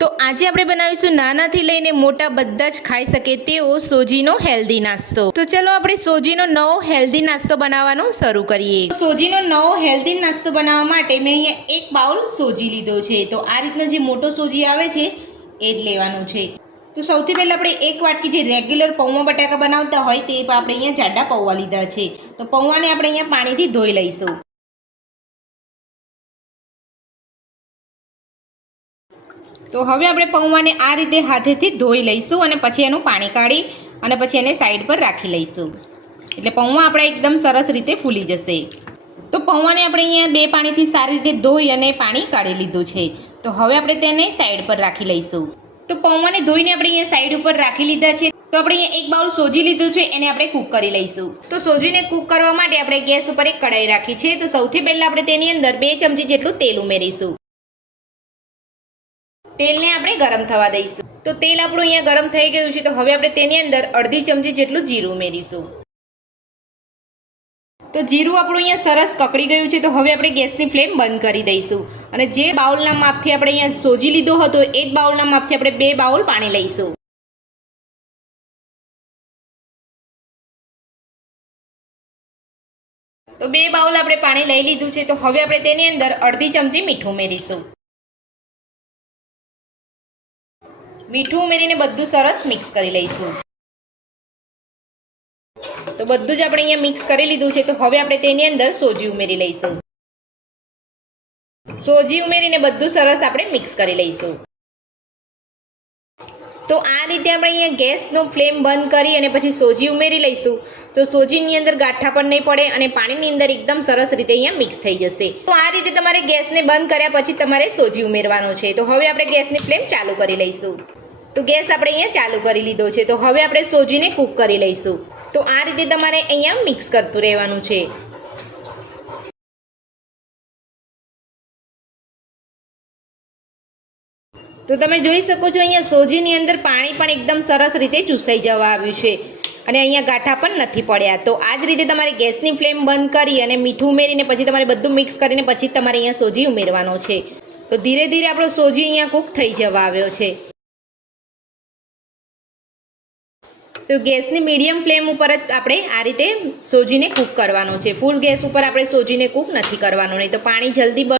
તો આજે આપણે બનાવીશું નાનાથી લઈને મોટા બધા જ ખાઈ શકે તેવો સોજીનો હેલ્ધી નાસ્તો। તો ચલો આપણે સોજીનો નવો હેલ્ધી નાસ્તો બનાવવાનો શરૂ કરીએ। સોજીનો નવો હેલ્ધી નાસ્તો બનાવવા માટે મેં અહીંયા એક બાઉલ સોજી લીધો છે। તો આ રીતનો જે મોટો સોજી આવે છે એ જ લેવાનો છે। તો સૌથી પહેલાં આપણે એક વાટકી જે રેગ્યુલર પૌવા બટાકા બનાવતા હોય તે આપણે અહીંયા જાડા પૌવા લીધા છે। તો પૌવાને આપણે અહીંયા પાણીથી ધોઈ લઈશું। તો હવે આપણે પૌવાને આ રીતે હાથેથી ધોઈ લઈશું અને પછી એનું પાણી કાઢી અને પછી એને સાઈડ પર રાખી લઈશું, એટલે પૌવા આપણા એકદમ સરસ રીતે ફૂલી જશે। તો પૌવાને આપણે અહીંયા બે પાણીથી સારી રીતે ધોઈ અને પાણી કાઢી લીધું છે। તો હવે આપણે તેને સાઈડ પર રાખી લઈશું। તો પૌવાને ધોઈને આપણે અહીંયા સાઈડ ઉપર રાખી લીધા છે। તો આપણે અહીંયા એક બાઉલ સોજી લીધું છે, એને આપણે કૂક કરી લઈશું। તો સોજીને કૂક કરવા માટે આપણે ગેસ ઉપર એક કઢાઈ રાખી છે। તો સૌથી પહેલાં આપણે તેની અંદર 2 ચમચી જેટલું તેલ ઉમેરીશું। તેલને આપણે ગરમ થવા દઈશું। તો તેલ આપણું અહીંયા ગરમ થઈ ગયું છે। તો હવે આપણે તેની અંદર અડધી ચમચી જેટલું જીરું ઉમેરીશું। તો જીરું આપણું અહીંયા સરસ કકડી ગયું છે। તો હવે આપણે ગેસની ફ્લેમ બંધ કરી દઈશું અને જે બાઉલના માપથી આપણે અહીંયા સોજી લીધો હતો એ જ બાઉલના માપથી આપણે 2 બાઉલ પાણી લઈશું। તો 2 બાઉલ આપણે પાણી લઈ લીધું છે। તો હવે આપણે તેની અંદર અડધી ચમચી મીઠું ઉમેરીશું। મીઠું ઉમેરીને બધું સરસ મિક્સ કરી લઈશું। તો બધું જ આપણે અહીંયા મિક્સ કરી લીધું છે। તો હવે આપણે તેની અંદર સોજી ઉમેરી લઈશું। સોજી ઉમેરીને બધું સરસ આપણે મિક્સ કરી લઈશું। તો આ રીતે આપણે અહીંયા ગેસનો ફ્લેમ બંધ કરી અને પછી સોજી ઉમેરી લઈશું। તો સોજીની અંદર ગાંઠા પણ નહીં પડે અને પાણીની અંદર એકદમ સરસ રીતે અહીંયા મિક્સ થઈ જશે। તો આ રીતે તમારે ગેસને બંધ કર્યા પછી તમારે સોજી ઉમેરવાનો છે। તો હવે આપણે ગેસની ફ્લેમ ચાલુ કરી લઈશું। તો ગેસ આપણે અહીંયા ચાલુ કરી લીધો છે। તો હવે આપણે સોજીને કૂક કરી લઈશું। તો આ રીતે તમારે અહીંયા મિક્સ કરતું રહેવાનું છે। તો તમે જોઈ શકો છો અહીંયા સોજીની અંદર પાણી પણ એકદમ સરસ રીતે ચૂસાઈ જવા આવ્યું છે અને અહીંયા ગાંઠા પણ નથી પડ્યા। તો આ જ રીતે તમારે ગેસની ફ્લેમ બંધ કરી અને મીઠું ઉમેરીને પછી તમારે બધું મિક્સ કરીને પછી તમારે અહીંયા સોજી ઉમેરવાનો છે। તો ધીરે ધીરે આપણો સોજી અહીંયા કૂક થઈ જવા આવ્યો છે। તો ગેસની મીડિયમ ફ્લેમ ઉપર જ આપણે આ રીતે સોજીને કૂક કરવાનો છે। ફૂલ ગેસ ઉપર આપણે સોજીને કૂક નથી કરવાનું, નહીં તો પાણી જલ્દી